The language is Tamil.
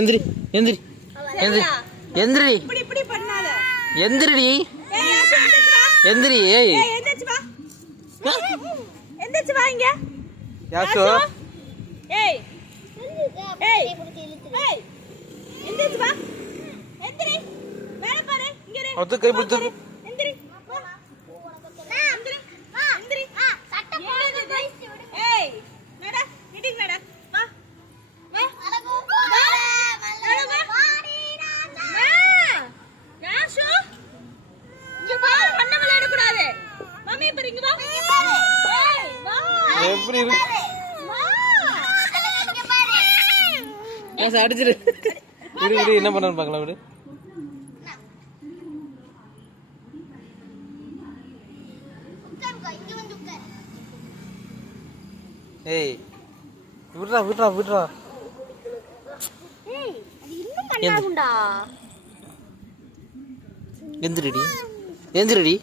எந்திரி எந்திரி எந்திரி எந்திரி எந்திரிடி எந்திரி. ஏய் எந்திரிச்சு வா இங்க. யாசோ ஏய் ஏய் ஏய் எந்திரிச்சு வா. எந்திரி மேல பாரு இங்க இரு. அது கை பிடிச்சு எந்திரி எந்திரி வா எந்திரி. சட்டை போடுது. ஏய் நட மீட்டிங் நட வா வா அழகு அழகு வாடி ராஜா. யாசோ இங்க பாரு மண்ண விளையாட கூடாது. மம்மி இப்ப இங்க வா. ஏய் வா எப்படி இருக்கு அடிச்சிரு. விடு விடு என்ன பண்ணு பார்க்கலாம் விடு. ஏய் விடுறா விடுறா விடுறா. ஏய் அது இன்னும் பண்ணாகும்டா. எந்திரிடி எந்திரிடி.